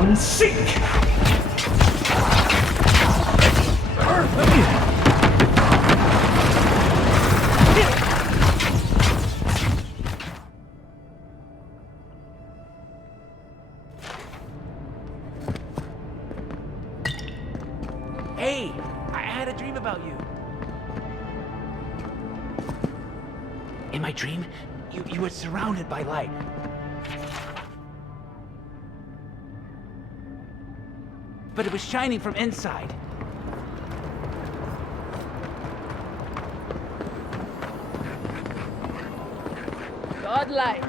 on sync. Hey, I had a dream about you. In my dream, you were surrounded by light. But it was shining from inside. Godlike.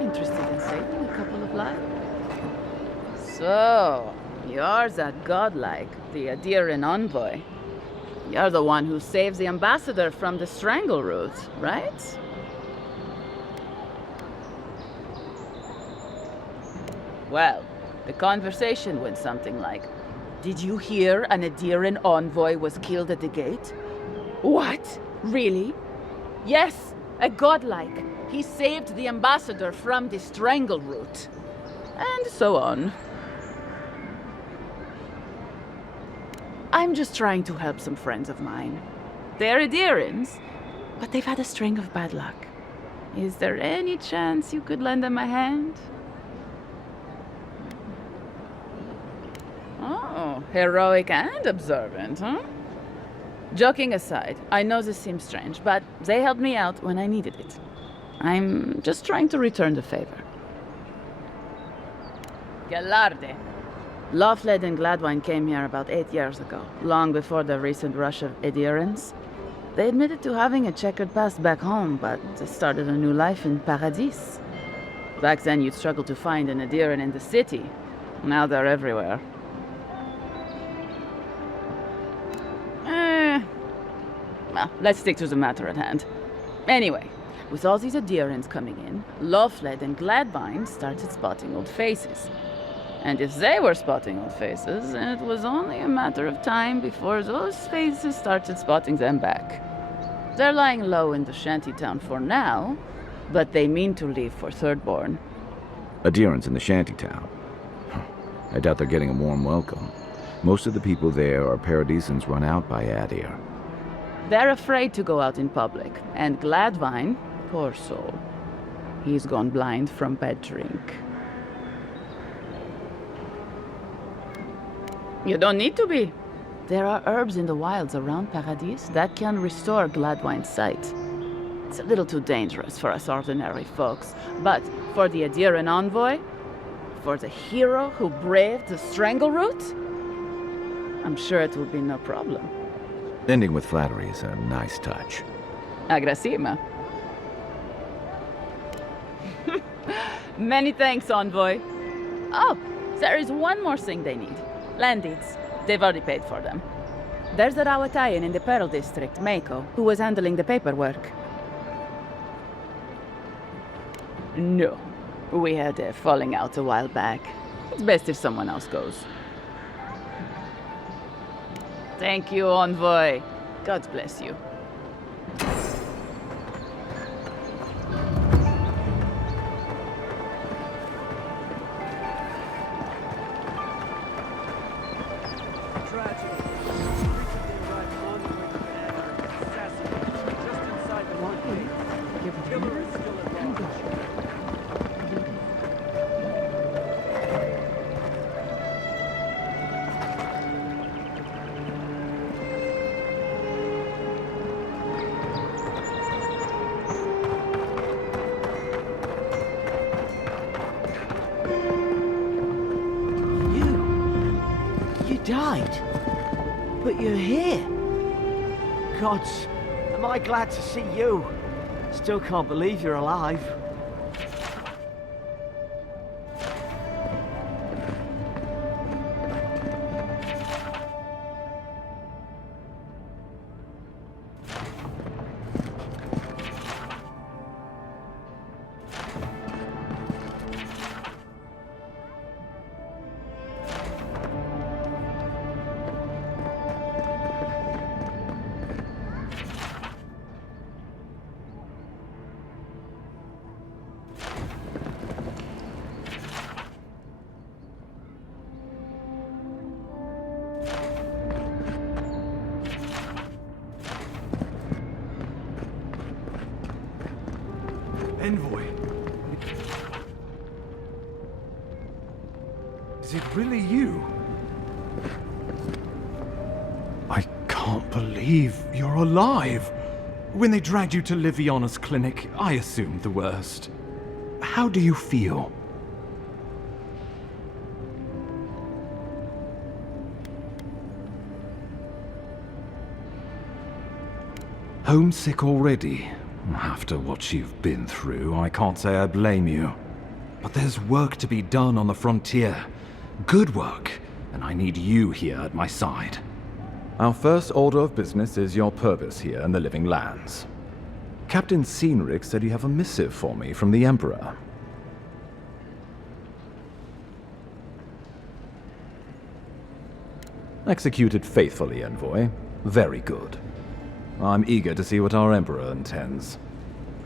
Interested in saving a couple of lives? So, you're that godlike, the Adiran envoy. You're the one who saves the ambassador from the strangle root, right? Well, the conversation went something like, "Did you hear an Adiran envoy was killed at the gate?" "What? Really?" "Yes, a godlike. He saved the ambassador from the strangle root." And so on. I'm just trying to help some friends of mine. They're Adirans, but they've had a string of bad luck. Is there any chance you could lend them a hand? Oh, heroic and observant, huh? Joking aside, I know this seems strange, but they helped me out when I needed it. I'm just trying to return the favor. Galarde. Lawfled and Gladwine came here about 8 years ago, long before the recent rush of Adirans. They admitted to having a checkered past back home, but they started a new life in Paradis. Back then, you'd struggle to find an Adiran in the city. Now they're everywhere. Well, let's stick to the matter at hand. Anyway, with all these Adirans coming in, Lawfled and Gladwine started spotting old faces. And if they were spotting old faces, it was only a matter of time before those faces started spotting them back. They're lying low in the shantytown for now, but they mean to leave for Thirdborn. Adirans in the shantytown. I doubt they're getting a warm welcome. Most of the people there are Paradisans run out by Adir. They're afraid to go out in public, and Gladwine, poor soul, he's gone blind from bad drink. You don't need to be. There are herbs in the wilds around Paradis that can restore Gladwine's sight. It's a little too dangerous for us ordinary folks, but for the Adiran envoy, for the hero who braved the strangle root, I'm sure it will be no problem. Ending with flattery is a nice touch. Agrasima. Many thanks, envoy. Oh, there is one more thing they need. Land deeds. They've already paid for them. There's a Rawatayan in the Pearl District, Mako, who was handling the paperwork. No. We had a falling out a while back. It's best if someone else goes. Thank you, envoy. God bless you. Died? But you're here. Gods, am I glad to see you. Still can't believe you're alive. Envoy. Is it really you? I can't believe you're alive. When they dragged you to Liviana's clinic, I assumed the worst. How do you feel? Homesick already? After what you've been through, I can't say I blame you. But there's work to be done on the frontier. Good work, and I need you here at my side. Our first order of business is your purpose here in the Living Lands. Captain Cynric said you have a missive for me from the Emperor. Executed faithfully, Envoy. Very good. I'm eager to see what our Emperor intends.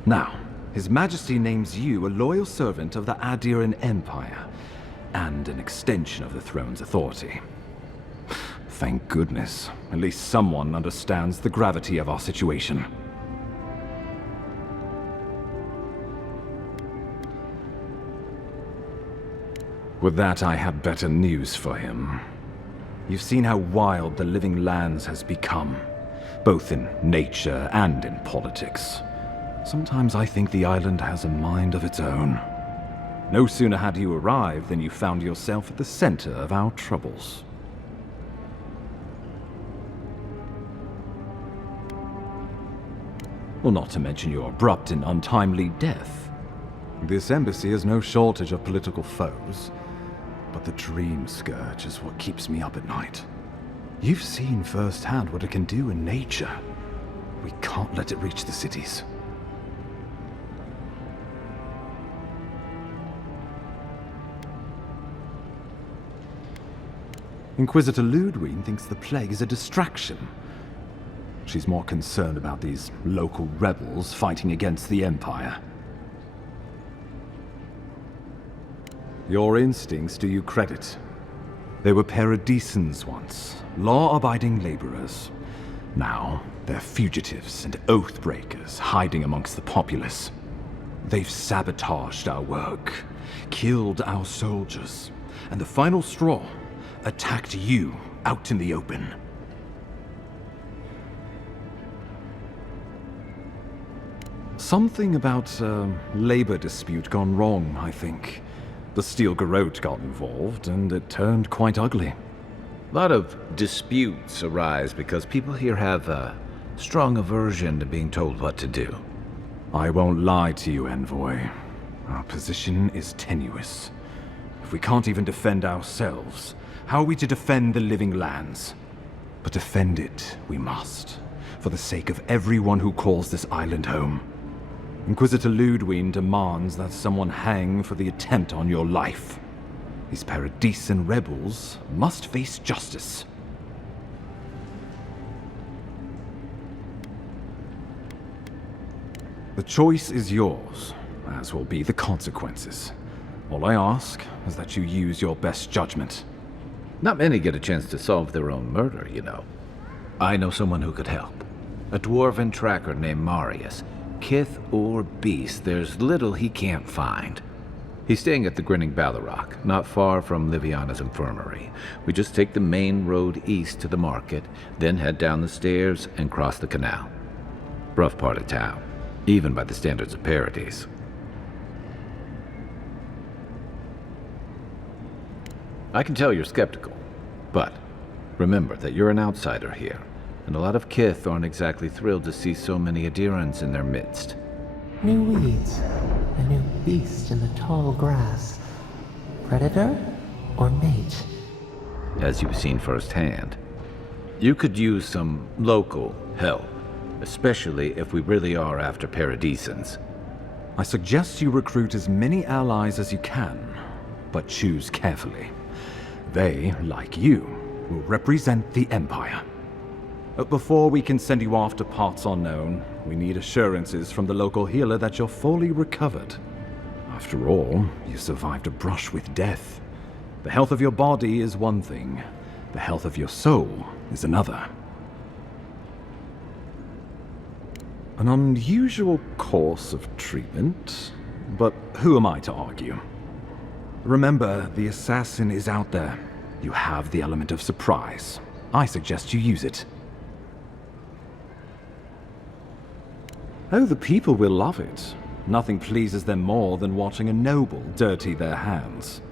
Now, His Majesty names you a loyal servant of the Adiran Empire, and an extension of the throne's authority. Thank goodness. At least someone understands the gravity of our situation. With that, I have better news for him. You've seen how wild the Living Lands has become, both in nature and in politics. Sometimes I think the island has a mind of its own. No sooner had you arrived than you found yourself at the center of our troubles. Well, not to mention your abrupt and untimely death. This embassy has no shortage of political foes, but the dream scourge is what keeps me up at night. You've seen firsthand what it can do in nature. We can't let it reach the cities. Inquisitor Ludwig thinks the plague is a distraction. She's more concerned about these local rebels fighting against the Empire. Your instincts do you credit. They were paradisans once, law-abiding laborers. Now, they're fugitives and oath-breakers hiding amongst the populace. They've sabotaged our work, killed our soldiers, and the final straw, attacked you out in the open. Something about a labor dispute gone wrong, I think. The Steel Garrote got involved, and it turned quite ugly. A lot of disputes arise because people here have a strong aversion to being told what to do. I won't lie to you, Envoy. Our position is tenuous. If we can't even defend ourselves, how are we to defend the Living Lands? But defend it we must, for the sake of everyone who calls this island home. Inquisitor Ludwig demands that someone hang for the attempt on your life. These Paradisan rebels must face justice. The choice is yours, as will be the consequences. All I ask is that you use your best judgment. Not many get a chance to solve their own murder, you know. I know someone who could help. A dwarven tracker named Marius. Kith or beast, there's little he can't find. He's staying at the Grinning Ballarrock, not far from Liviana's infirmary. We just take the main road east to the market, then head down the stairs and cross the canal. Rough part of town, even by the standards of Paradise. I can tell you're skeptical, but remember that you're an outsider here, and a lot of Kith aren't exactly thrilled to see so many Adirans in their midst. New weeds, a new beast in the tall grass. Predator or mate? As you've seen firsthand. You could use some local help, especially if we really are after Paradisans. I suggest you recruit as many allies as you can, but choose carefully. They, like you, will represent the Empire. But before we can send you off to parts unknown, we need assurances from the local healer that you're fully recovered. After all, you survived a brush with death. The health of your body is one thing, the health of your soul is another. An unusual course of treatment, but who am I to argue? Remember, the assassin is out there. You have the element of surprise. I suggest you use it. Oh, the people will love it. Nothing pleases them more than watching a noble dirty their hands.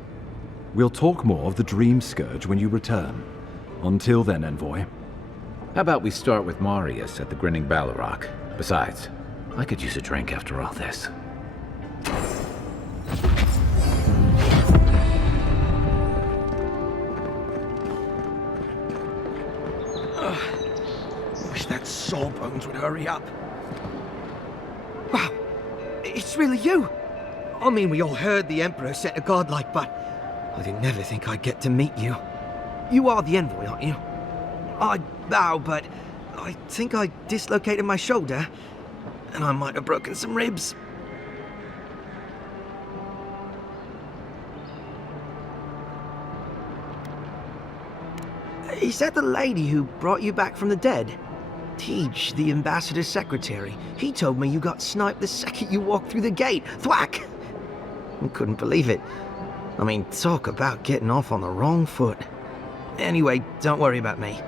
We'll talk more of the Dream Scourge when you return. Until then, Envoy. How about we start with Marius at the Grinning Balrog? Besides, I could use a drink after all this. Wish that Sawbones would hurry up. Wow, it's really you. I mean, we all heard the Emperor sent a godlike, but I didn't never think I'd get to meet you. You are the Envoy, aren't you? I bow, but I think I dislocated my shoulder, and I might have broken some ribs. Is that the lady who brought you back from the dead? Tej, the ambassador's secretary. He told me you got sniped the second you walked through the gate. Thwack! I couldn't believe it. I mean, talk about getting off on the wrong foot. Anyway, don't worry about me.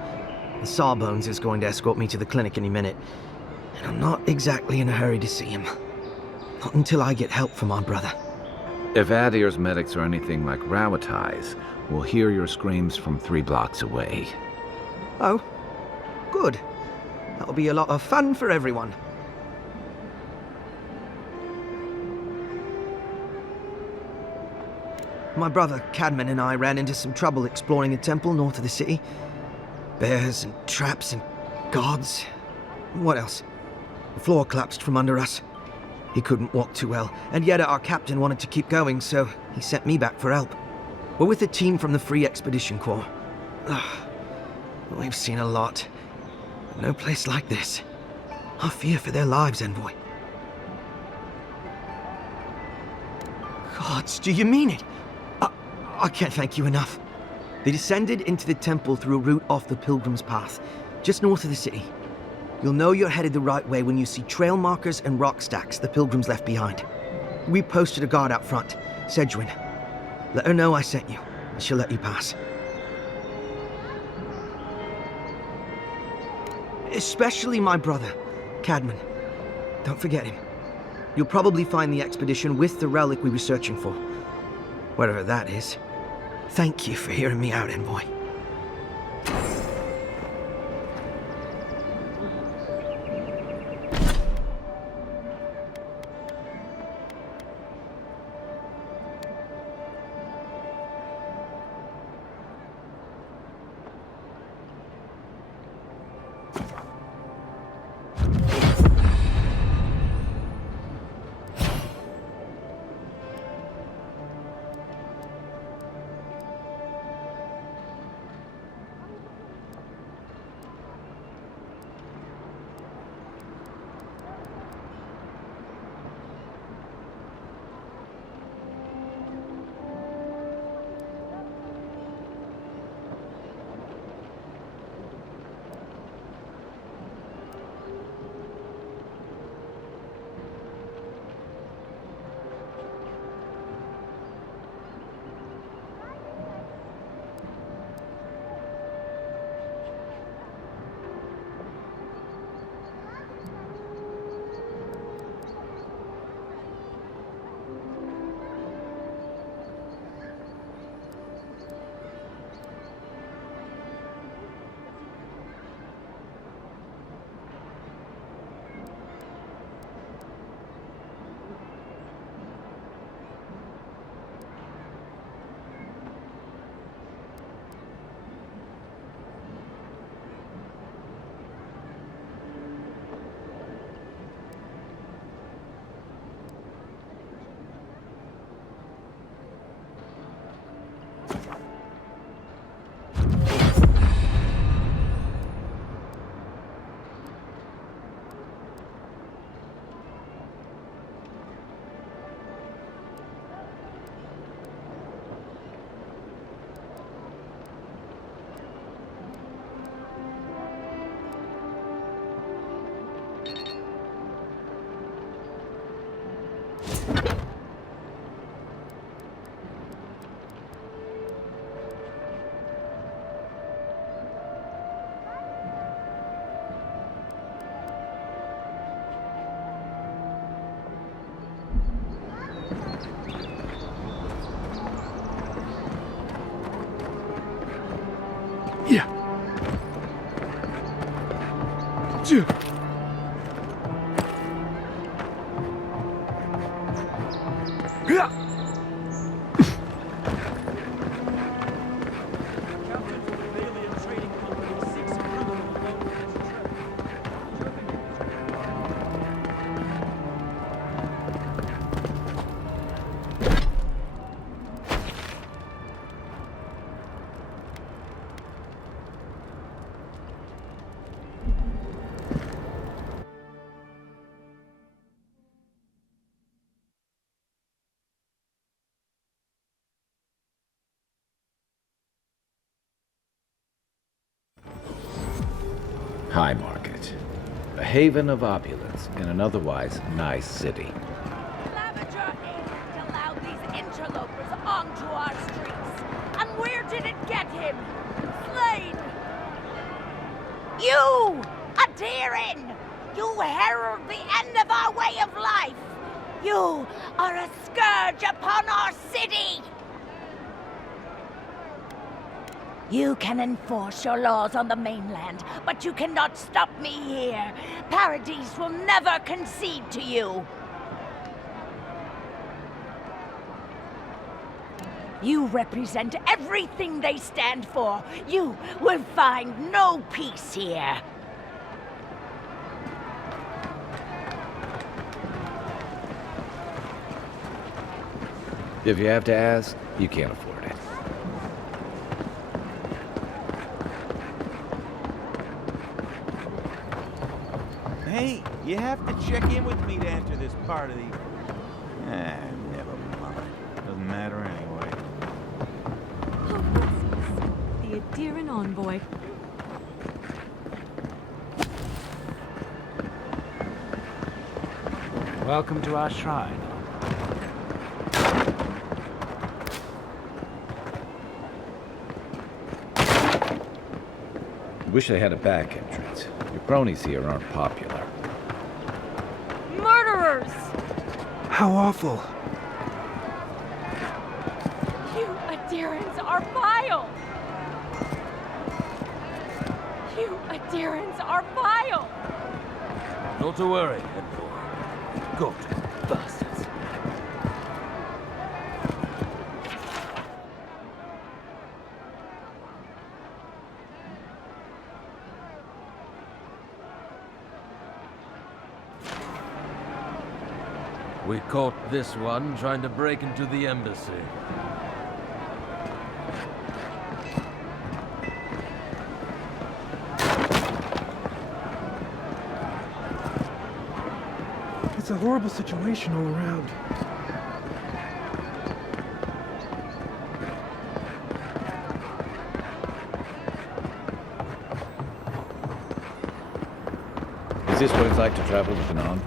The Sawbones is going to escort me to the clinic any minute. And I'm not exactly in a hurry to see him. Not until I get help from my brother. If Adir's medics are anything like Rawatai's, we'll hear your screams from 3 blocks away. Oh, good. That'll be a lot of fun for everyone. My brother, Cadman, and I ran into some trouble exploring a temple north of the city. Bears and traps and gods. What else? The floor collapsed from under us. He couldn't walk too well, and yet our captain wanted to keep going, so he sent me back for help. We're with a team from the Free Expedition Corps. We've seen a lot. No place like this. I fear for their lives, Envoy. Gods, do you mean it? I can't thank you enough. They descended into the temple through a route off the Pilgrim's Path, just north of the city. You'll know you're headed the right way when you see trail markers and rock stacks the Pilgrims left behind. We posted a guard out front, Sedgwin. Let her know I sent you, and she'll let you pass. Especially my brother, Cadman. Don't forget him. You'll probably find the expedition with the relic we were searching for. Whatever that is. Thank you for hearing me out, Envoy. High Market. A haven of opulence in an otherwise nice city. Lavager aimed to allow these interlopers onto our streets. And where did it get him? Slain! You! Aderin! You herald the end of our way of life! You are a scourge upon our city! You can enforce your laws on the mainland, but you cannot stop me here. Paradise will never concede to you. You represent everything they stand for. You will find no peace here. If you have to ask, you can't afford it. Hey, you have to check in with me to enter this part of the... never mind. Doesn't matter anyway. The Aderin envoy. Welcome to our shrine. Wish they had a back entrance. Your cronies here aren't popular. Murderers! How awful. You Aderins are vile! You Aderins are vile! Not to worry, envoy. Good bastards. We caught this one trying to break into the embassy. It's a horrible situation all around. Is this what it's like to travel with an envoy?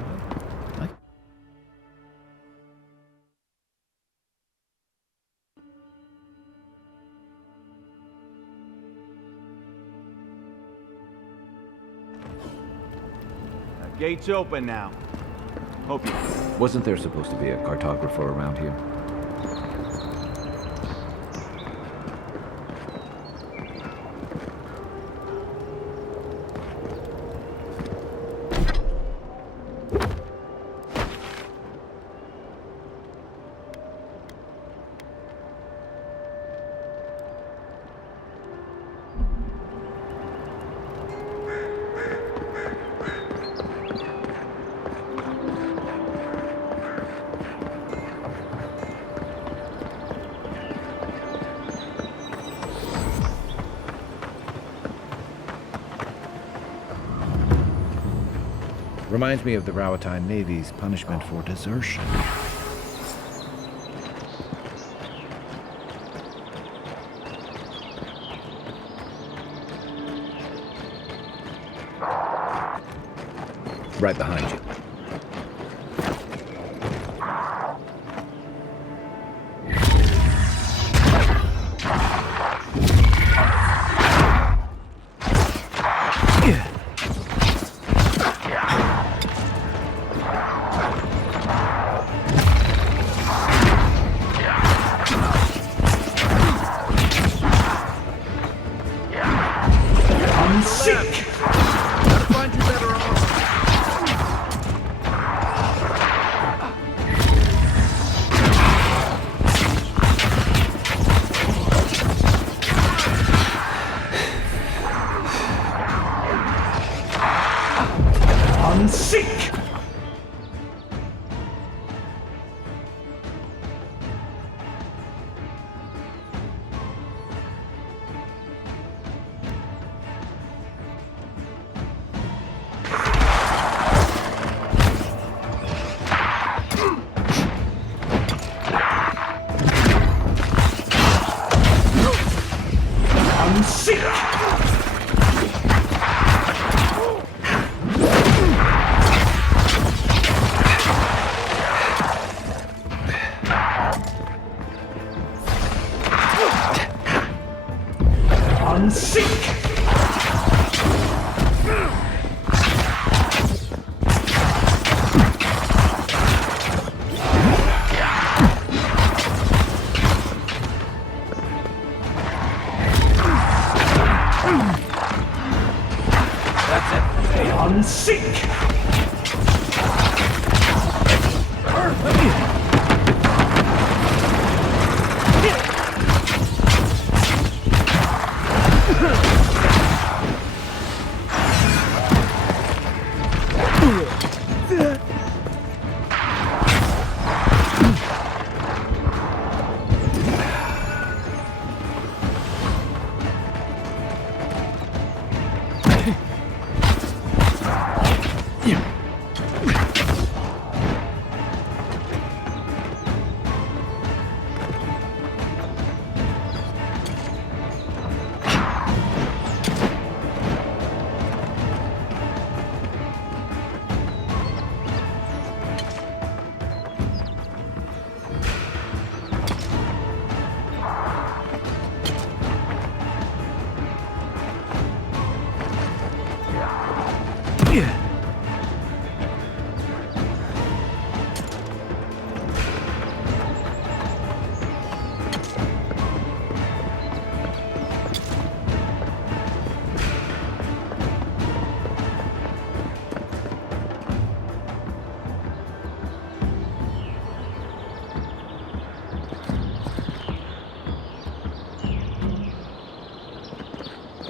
Gates open now. Hope you... Wasn't there supposed to be a cartographer around here? Reminds me of the Rawatine Navy's punishment for desertion. Right behind you.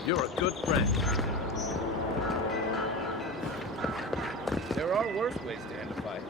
You're a good friend. There are worse ways to end a fight.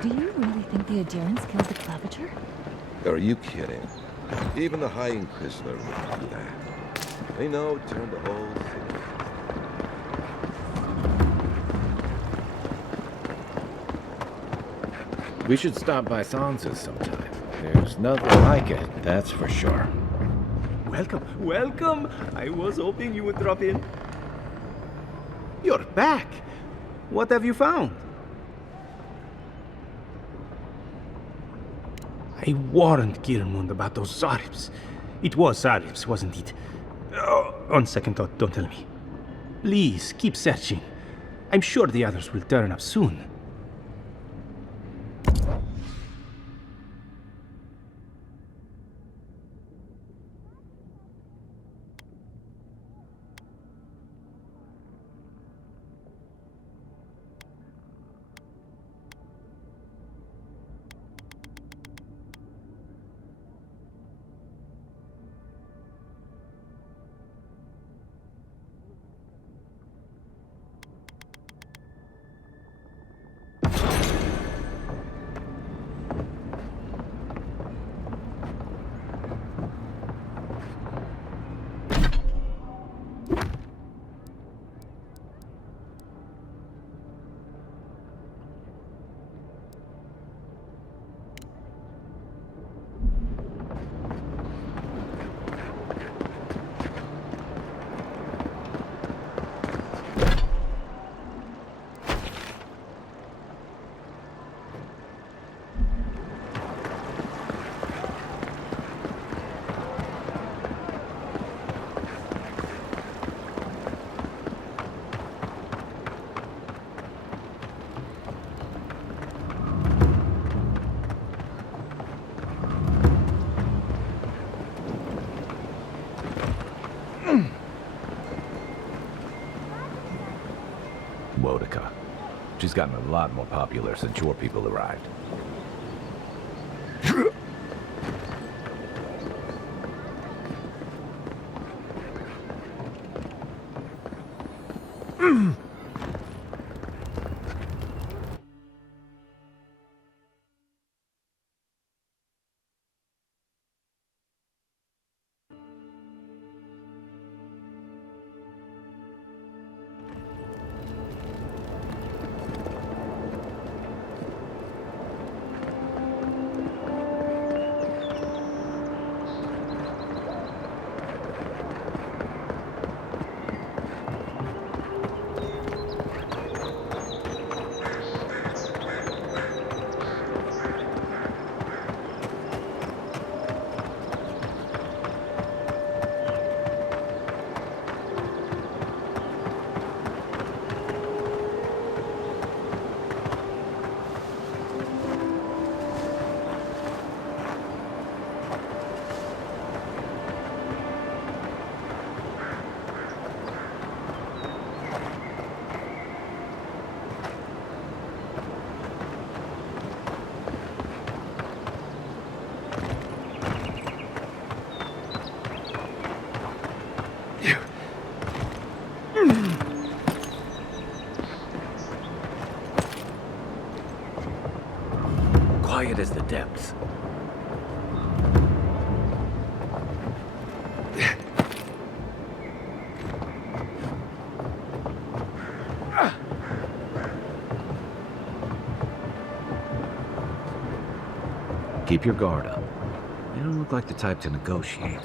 Do you really think the Adherents killed the Claviger? Are you kidding? Even the High Inquisitor would do that. They know it turned the whole city. We should stop by Sansa's sometime. There's nothing like it, that's for sure. Welcome, welcome! I was hoping you would drop in. You're back! What have you found? I warned Kirmund about those Zaribs. It was Zaribs, wasn't it? Oh, on second thought, don't tell me. Please, keep searching. I'm sure the others will turn up soon. She's gotten a lot more popular since your people arrived. Quiet as the depths. Keep your guard up. You don't look like the type to negotiate.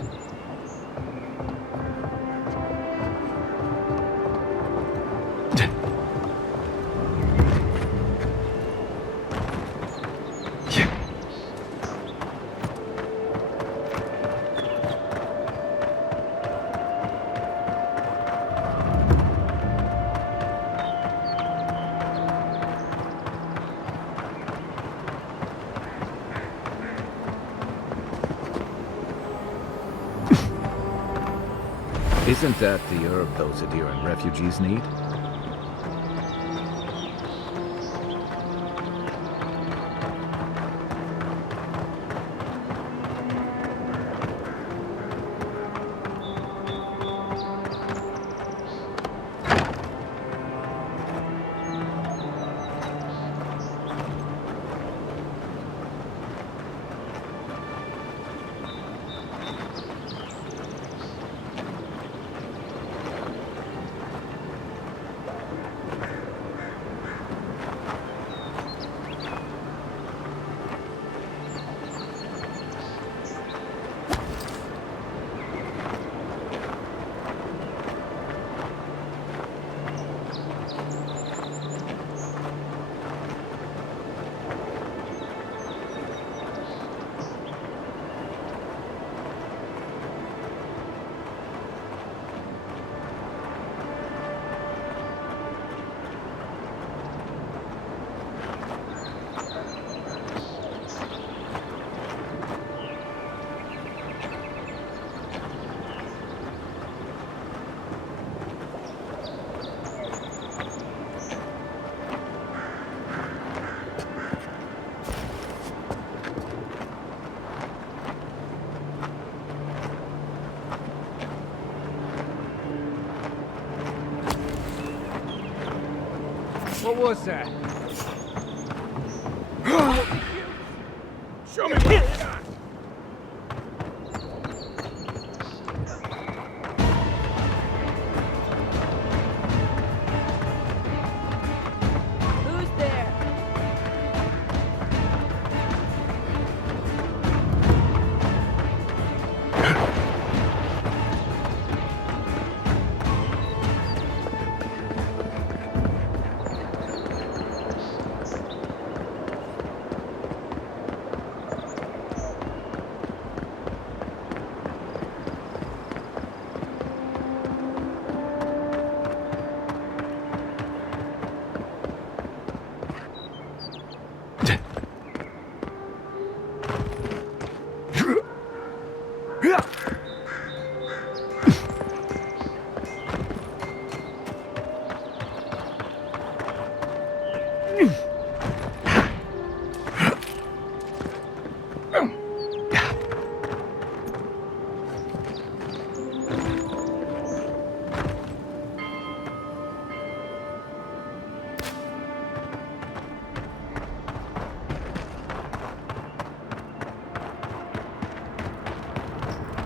Isn't that the herb those Adiran refugees need? What was that? Show me what you got! Who's there?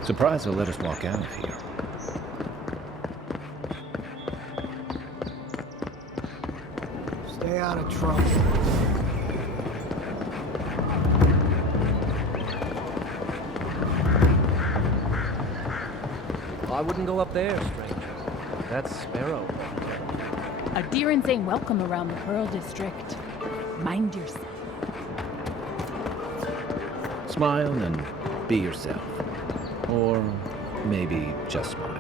Surprised they'll let us walk out of here. Stay out of trouble. I wouldn't go up there, stranger. That's Sparrow. Adherents ain't welcome around the Pearl District. Mind yourself. Smile and be yourself. Or maybe just smile.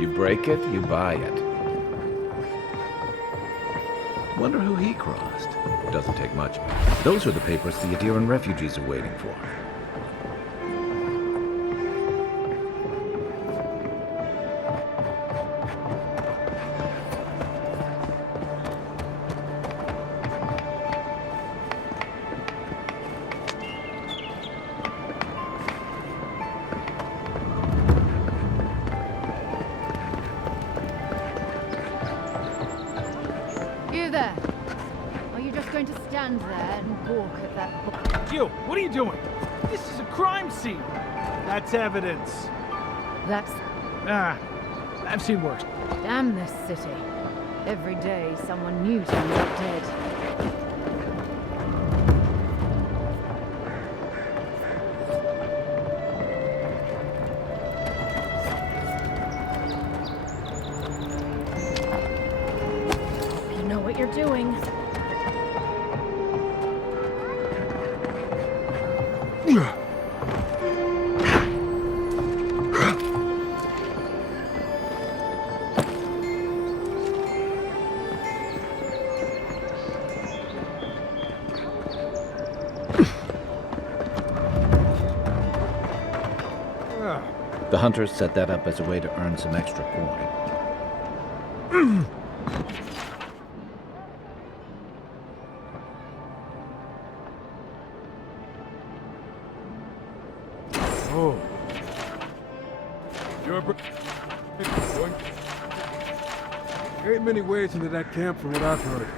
You break it, you buy it. Wonder who he crossed. Doesn't take much. Those are the papers the Adiran refugees are waiting for. You there? Are you just going to stand there and gawk at that book? You, what are you doing? This is a crime scene. That's evidence. That's... Ah, I've seen worse. Damn this city. Every day someone new turns up dead. You know what you're doing. The hunters set that up as a way to earn some extra coin. Oh. There ain't many ways into that camp from what I've heard.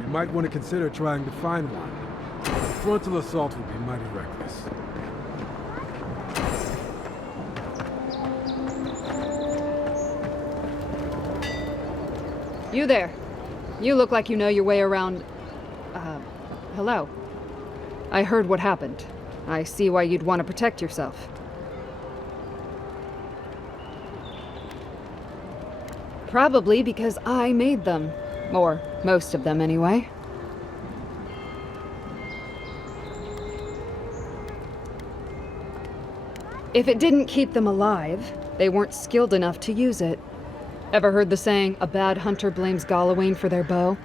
You might want to consider trying to find one. A frontal assault would be mighty reckless. You there. You look like you know your way around... hello. I heard what happened. I see why you'd want to protect yourself. Probably because I made them. Or most of them, anyway. If it didn't keep them alive, they weren't skilled enough to use it. Ever heard the saying, a bad hunter blames Gallowayne for their bow?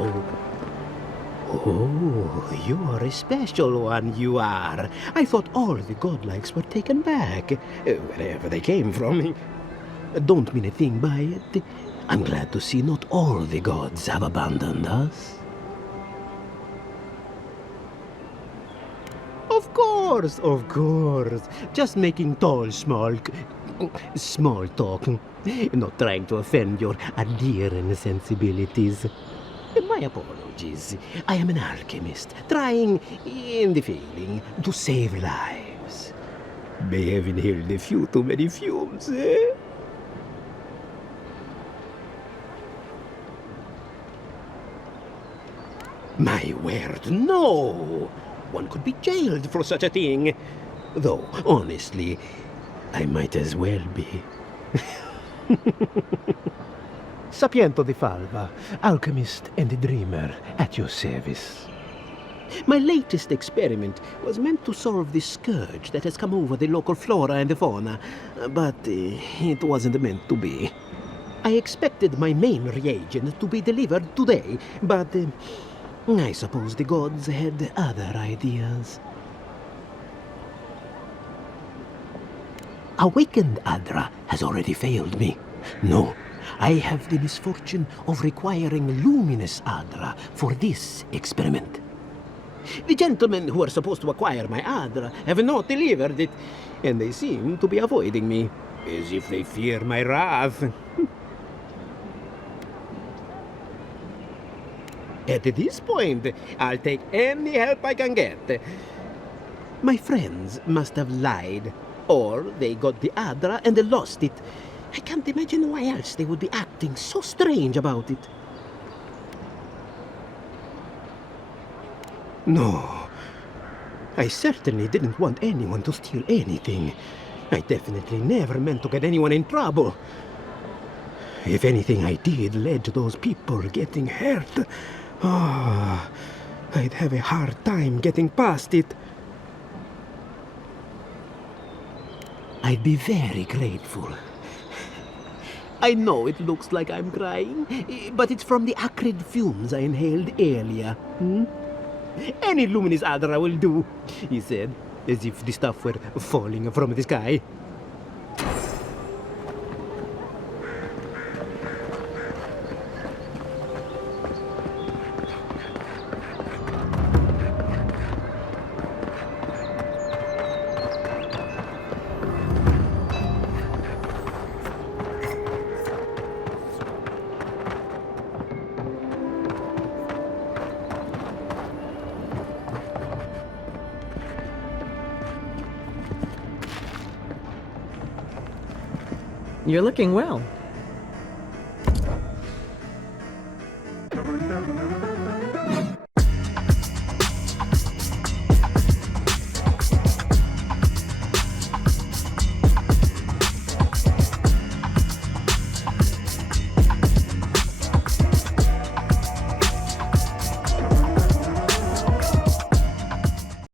Hello. Oh, you are a special one, you are. I thought all the godlikes were taken back, wherever they came from. Don't mean a thing by it. I'm glad to see not all the gods have abandoned us. Of course. Just making small talk. Not trying to offend your Adiran sensibilities. My apologies. I am an alchemist, trying, in the failing, to save lives. May have inhaled a few too many fumes, eh? My word, no! One could be jailed for such a thing. Though, honestly, I might as well be. Sapiento di Falva, alchemist and dreamer, at your service. My latest experiment was meant to solve the scourge that has come over the local flora and the fauna, but it wasn't meant to be. I expected my main reagent to be delivered today, but I suppose the gods had other ideas. Awakened Adra has already failed me. No, I have the misfortune of requiring luminous Adra for this experiment. The gentlemen who are supposed to acquire my Adra have not delivered it, and they seem to be avoiding me, as if they fear my wrath. At this point, I'll take any help I can get. My friends must have lied, or they got the Adra and they lost it. I can't imagine why else they would be acting so strange about it. No, I certainly didn't want anyone to steal anything. I definitely never meant to get anyone in trouble. If anything I did led to those people getting hurt, I'd have a hard time getting past it. I'd be very grateful. I know it looks like I'm crying, but it's from the acrid fumes I inhaled earlier. Any luminous Adra will do, he said, as if the stuff were falling from the sky. You're looking well.